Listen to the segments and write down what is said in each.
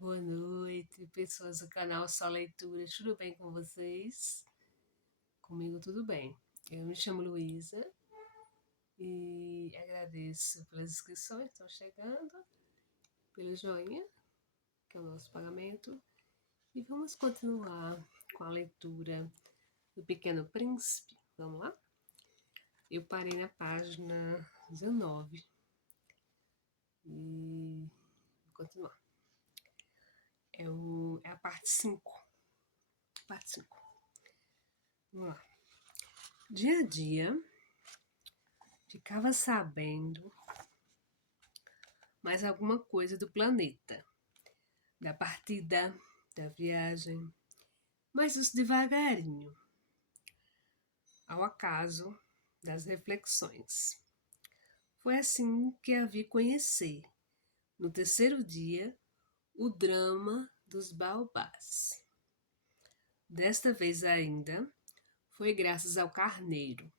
Boa noite, pessoas do canal Só Leitura. Tudo bem com vocês? Comigo tudo bem. Eu me chamo Luísa e agradeço pelas inscrições que estão chegando, pelo joinha, que é o nosso pagamento. E vamos continuar com a leitura do Pequeno Príncipe. Vamos lá? Eu parei na página 19 e vou continuar. É a parte 5. Parte 5. Vamos lá. Dia a dia, ficava sabendo mais alguma coisa do planeta, da partida, da viagem, mas isso devagarinho, ao acaso das reflexões. Foi assim que a vi conhecer, no terceiro dia, o drama dos baobás. Desta vez ainda, foi graças ao carneiro,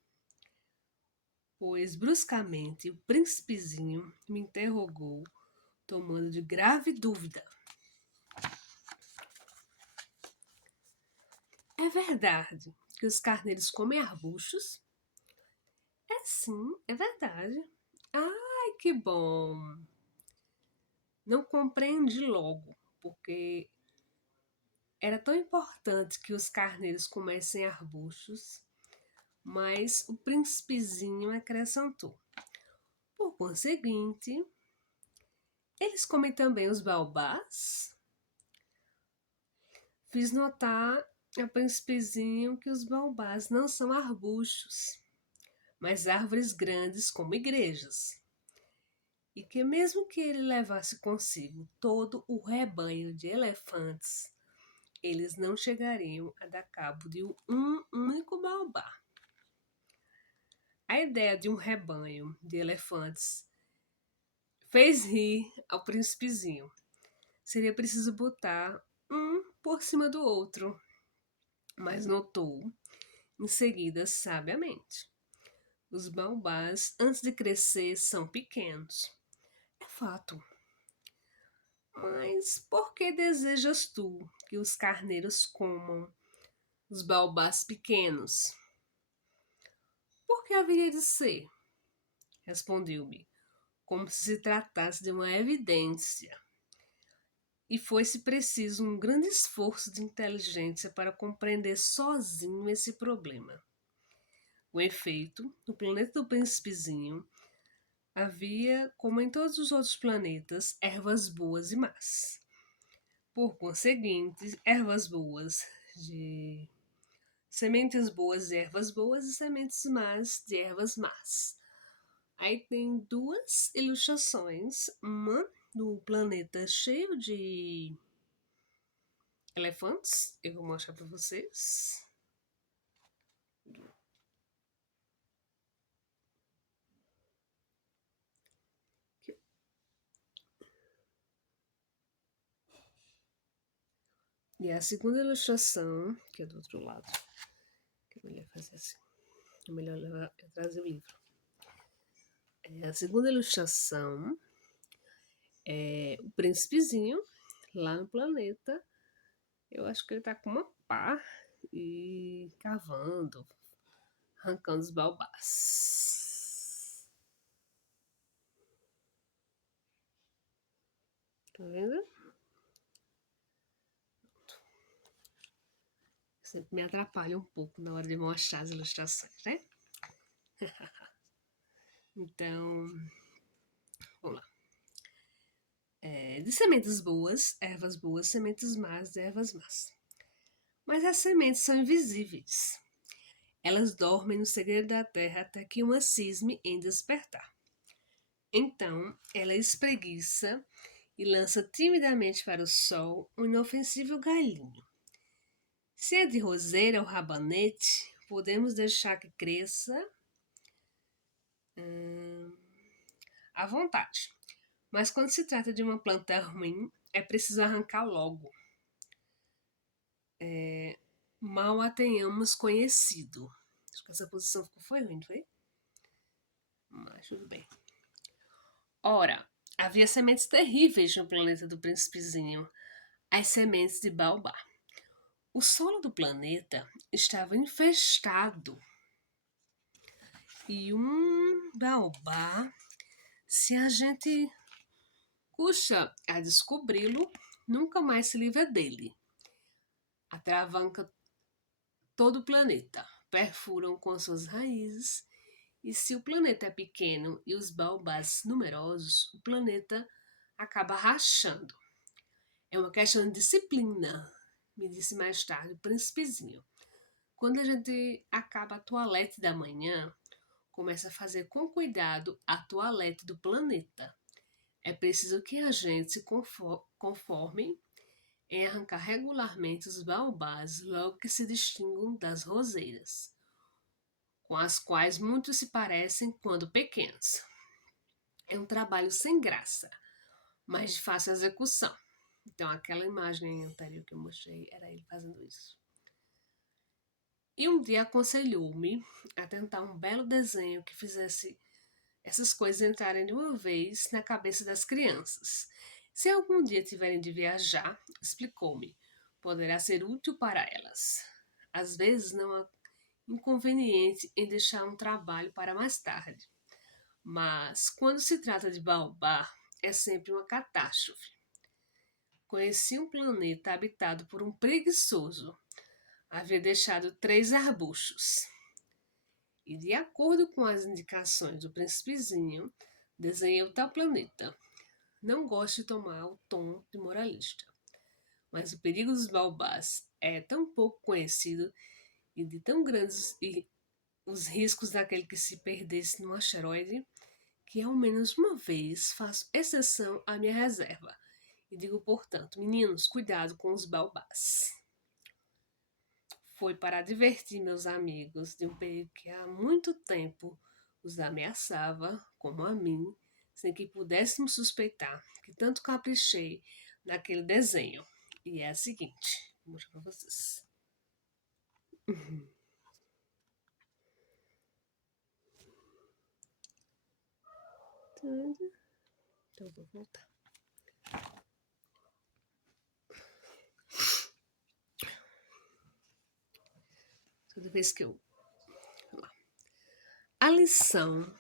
pois bruscamente o príncipezinho me interrogou, tomando de grave dúvida. É verdade que os carneiros comem arbustos? É sim, é verdade. Ai, que bom! Não compreendi logo, porque era tão importante que os carneiros comessem arbustos, mas o príncipezinho acrescentou. Por conseguinte, eles comem também os baobás? Fiz notar ao príncipezinho que os baobás não são arbustos, mas árvores grandes como igrejas. E que mesmo que ele levasse consigo todo o rebanho de elefantes, eles não chegariam a dar cabo de um único baobá. A ideia de um rebanho de elefantes fez rir ao príncipezinho. Seria preciso botar um por cima do outro, mas notou em seguida sabiamente. Os baobás, antes de crescer, são pequenos. É fato. Mas por que desejas tu que os carneiros comam os baobás pequenos? Por que haveria de ser? Respondeu-me, como se tratasse de uma evidência. E foi-se preciso um grande esforço de inteligência para compreender sozinho esse problema. Com efeito, no planeta do príncipezinho havia, como em todos os outros planetas, ervas boas e más. Por conseguinte, ervas boas de sementes boas de ervas boas e sementes más de ervas más. Aí tem duas ilustrações, uma do planeta cheio de elefantes, eu vou mostrar para vocês. E a segunda ilustração, que é do outro lado, que é melhor fazer assim, é melhor eu trazer o livro. A segunda ilustração é o príncipezinho lá no planeta. Eu acho que ele tá com uma pá e cavando, arrancando os baobás. Tá vendo? Sempre me atrapalha um pouco na hora de mostrar as ilustrações, né? Então, vamos lá. De sementes boas, ervas boas, sementes más, ervas más. Mas as sementes são invisíveis. Elas dormem no segredo da terra até que uma cisme em despertar. Então, ela espreguiça e lança timidamente para o sol um inofensível galhinho. Se é de roseira ou rabanete, podemos deixar que cresça à vontade. Mas quando se trata de uma planta ruim, é preciso arrancar logo. Mal a tenhamos conhecido. Acho que essa posição foi ruim, não foi? Mas tudo bem. Ora, havia sementes terríveis no planeta do príncipezinho, as sementes de baobá. O solo do planeta estava infestado e um baobá, se a gente custa a descobri-lo, nunca mais se livra dele. Atravanca todo o planeta, perfuram com suas raízes, e se o planeta é pequeno e os baobás numerosos, o planeta acaba rachando. É uma questão de disciplina, me disse mais tarde o príncipezinho. Quando a gente acaba a toalete da manhã, começa a fazer com cuidado a toalete do planeta. É preciso que a gente se conforme em arrancar regularmente os baobás logo que se distinguam das roseiras, com as quais muitos se parecem quando pequenos. É um trabalho sem graça, mas de fácil execução. Então, aquela imagem anterior que eu mostrei era ele fazendo isso. E um dia aconselhou-me a tentar um belo desenho que fizesse essas coisas entrarem de uma vez na cabeça das crianças. Se algum dia tiverem de viajar, explicou-me, poderá ser útil para elas. Às vezes não há inconveniente em deixar um trabalho para mais tarde, mas quando se trata de baobá, é sempre uma catástrofe. Conheci um planeta habitado por um preguiçoso. Havia deixado 3 arbustos. E de acordo com as indicações do príncipezinho, desenhei o tal planeta. Não gosto de tomar o tom de moralista, mas o perigo dos baobás é tão pouco conhecido e de tão grandes os riscos daquele que se perdesse no asteroide, que ao menos uma vez faço exceção à minha reserva. E digo, portanto, meninos, cuidado com os baobás. Foi para divertir meus amigos de um perigo que há muito tempo os ameaçava, como a mim, sem que pudéssemos suspeitar que tanto caprichei naquele desenho. E é a seguinte, vou mostrar para vocês. Então vou voltar. Toda vez que eu... A lição...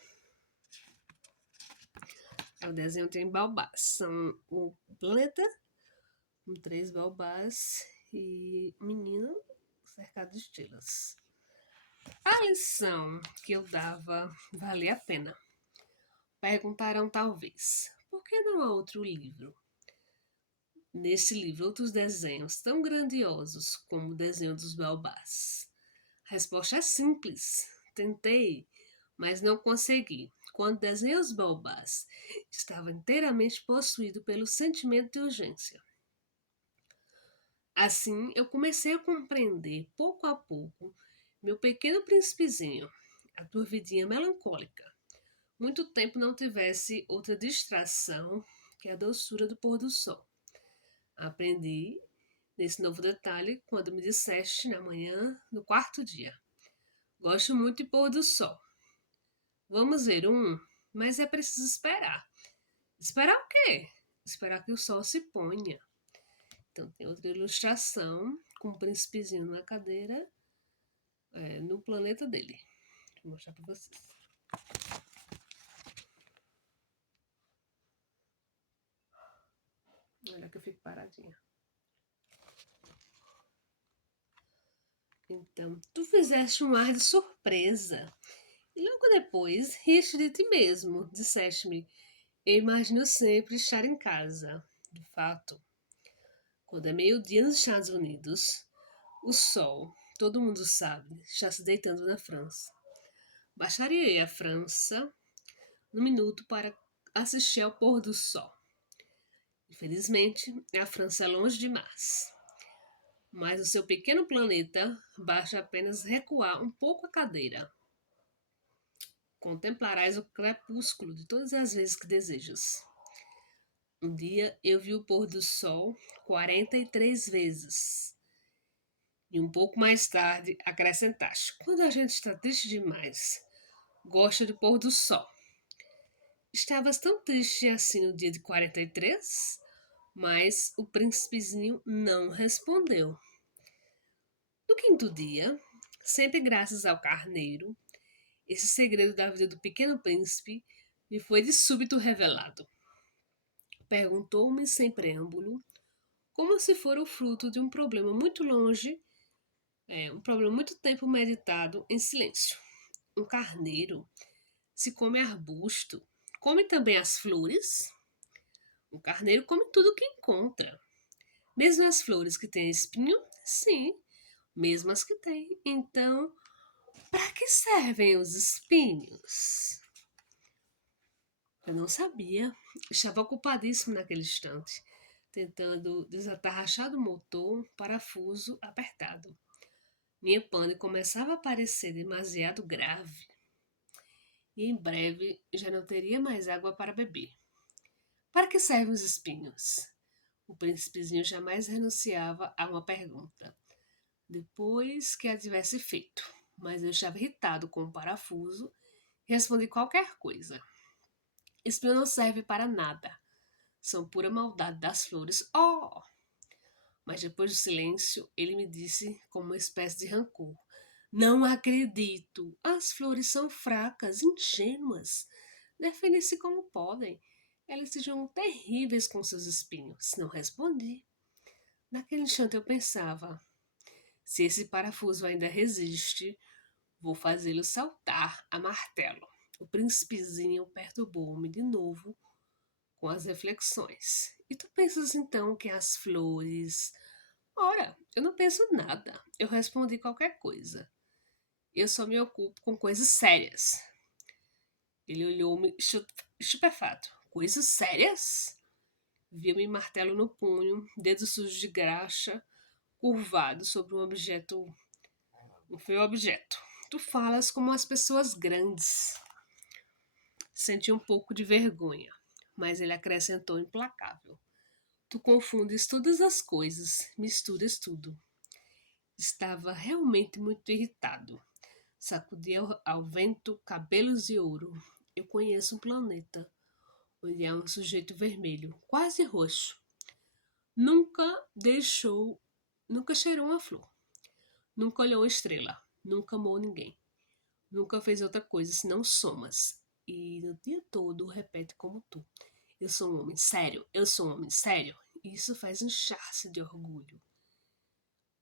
O desenho tem baobás. São o planeta com 3 baobás e um menino cercado de estrelas. A lição que eu dava valia a pena. Perguntarão talvez, por que não há outro livro? Nesse livro, outros desenhos tão grandiosos como o desenho dos baobás. A resposta é simples. Tentei, mas não consegui. Quando desenhei os baobás, estava inteiramente possuído pelo sentimento de urgência. Assim, eu comecei a compreender, pouco a pouco, meu pequeno príncipezinho, a tua vidinha melancólica. Muito tempo não tivesse outra distração que a doçura do pôr do sol. Aprendi nesse novo detalhe quando me disseste na manhã do 4º dia. Gosto muito de pôr do sol. Vamos ver um, mas é preciso esperar. Esperar o quê? Esperar que o sol se ponha. Então tem outra ilustração com um príncipezinho na cadeira no planeta dele. Vou mostrar para vocês. Olha que eu fico paradinha. Então, tu fizeste um ar de surpresa. E logo depois, riste de ti mesmo. Disseste-me, eu imagino sempre estar em casa. De fato, quando é meio-dia nos Estados Unidos, o sol, todo mundo sabe, está se deitando na França. Baixaria ir à França no minuto para assistir ao pôr do sol. Infelizmente, a França é longe demais. Mas o seu pequeno planeta basta apenas recuar um pouco a cadeira. Contemplarás o crepúsculo de todas as vezes que desejas. Um dia eu vi o pôr do sol 43 vezes. E um pouco mais tarde acrescentaste: quando a gente está triste demais, gosta do pôr do sol. Estavas tão triste assim no dia de 43? Mas o príncipezinho não respondeu. No quinto dia, sempre graças ao carneiro, esse segredo da vida do pequeno príncipe lhe foi de súbito revelado. Perguntou-me sem preâmbulo, como se fora o fruto de um problema muito longe, um problema muito tempo meditado em silêncio. Um carneiro se come arbusto, come também as flores? O carneiro come tudo que encontra. Mesmo as flores que têm espinho? Sim, mesmo as que têm. Então, para que servem os espinhos? Eu não sabia. Estava ocupadíssimo naquele instante, tentando desatar rachado motor, um parafuso apertado. Minha pane começava a parecer demasiado grave e em breve já não teria mais água para beber. Para que servem os espinhos? O príncipezinho jamais renunciava a uma pergunta, depois que a tivesse feito, mas eu estava irritado com o parafuso e respondi qualquer coisa. Espinho não serve para nada. São pura maldade das flores. Oh! Mas depois do silêncio, ele me disse com uma espécie de rancor. Não acredito. As flores são fracas, ingênuas. Defendem-se como podem. Elas sejam terríveis com seus espinhos. Não respondi. Naquele instante eu pensava: se esse parafuso ainda resiste, vou fazê-lo saltar a martelo. O príncipezinho perturbou-me de novo com as reflexões. E tu pensas então que as flores. Ora, eu não penso nada. Eu respondi qualquer coisa. Eu só me ocupo com coisas sérias. Ele olhou-me estupefato. Coisas sérias? Viu-me martelo no punho, dedo sujo de graxa, curvado sobre um feio objeto. Tu falas como as pessoas grandes. Senti um pouco de vergonha, mas ele acrescentou implacável. Tu confundes todas as coisas, misturas tudo. Estava realmente muito irritado. Sacudi ao vento cabelos de ouro. Eu conheço um planeta onde há um sujeito vermelho, quase roxo. Nunca deixou, nunca cheirou uma flor. Nunca olhou uma estrela. Nunca amou ninguém. Nunca fez outra coisa senão somas. E no dia todo repete como tu. Eu sou um homem sério, eu sou um homem sério. Isso faz inchar-se de orgulho.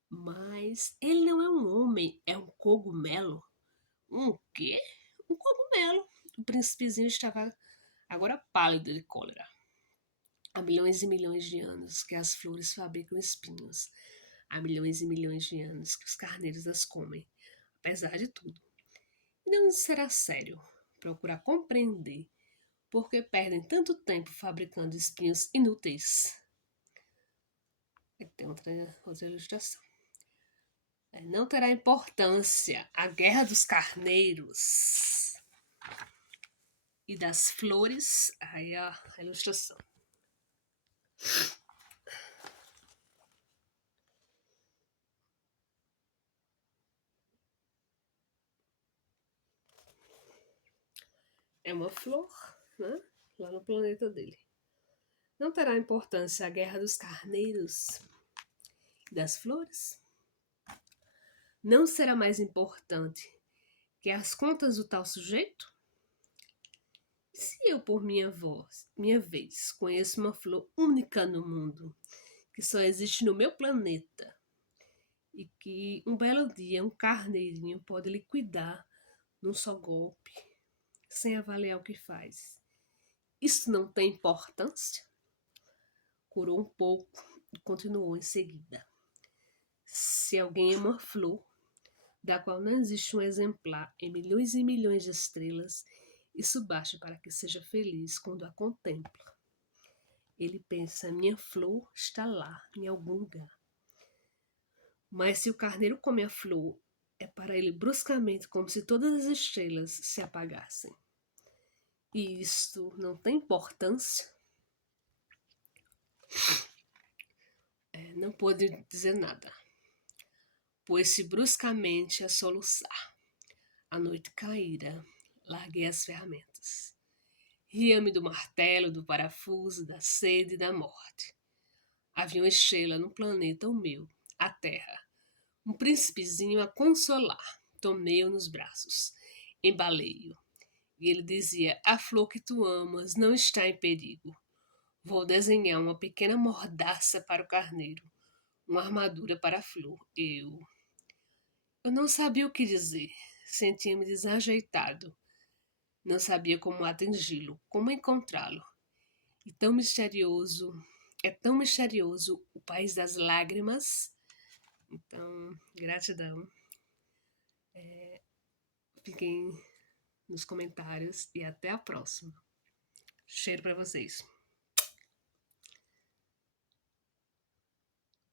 Mas ele não é um homem, é um cogumelo. Um quê? Um cogumelo. O príncipezinho estava agora pálido de cólera. Há milhões e milhões de anos que as flores fabricam espinhos. Há milhões e milhões de anos que os carneiros as comem. Apesar de tudo. E não será sério procurar compreender por que perdem tanto tempo fabricando espinhos inúteis. Aqui tem outra ilustração. Não terá importância a guerra dos carneiros e das flores. Aí a ilustração. É uma flor, né? Lá no planeta dele. Não terá importância a guerra dos carneiros e das flores? Não será mais importante que as contas do tal sujeito? Se eu, por minha vez, conheço uma flor única no mundo, que só existe no meu planeta, e que um belo dia um carneirinho pode liquidar num só golpe, sem avaliar o que faz, isso não tem importância? Curou um pouco e continuou em seguida. Se alguém é uma flor, da qual não existe um exemplar em milhões e milhões de estrelas, isso basta para que seja feliz quando a contempla. Ele pensa: minha flor está lá, em algum lugar. Mas se o carneiro come a flor, é para ele bruscamente como se todas as estrelas se apagassem. E isto não tem importância? Não pôde dizer nada. Pôs-se bruscamente a soluçar. A noite caíra. Larguei as ferramentas. Ria-me do martelo, do parafuso, da sede e da morte. Havia uma estrela no planeta o meu, a Terra. Um príncipezinho a consolar. Tomei-o nos braços, embalei-o. E ele dizia: A flor que tu amas não está em perigo. Vou desenhar uma pequena mordaça para o carneiro, uma armadura para a flor. Eu não sabia o que dizer. Sentia-me desajeitado. Não sabia como atingi-lo, como encontrá-lo. E tão misterioso, é tão misterioso o país das lágrimas. Então, gratidão. Fiquem nos comentários e até a próxima. Cheiro para vocês.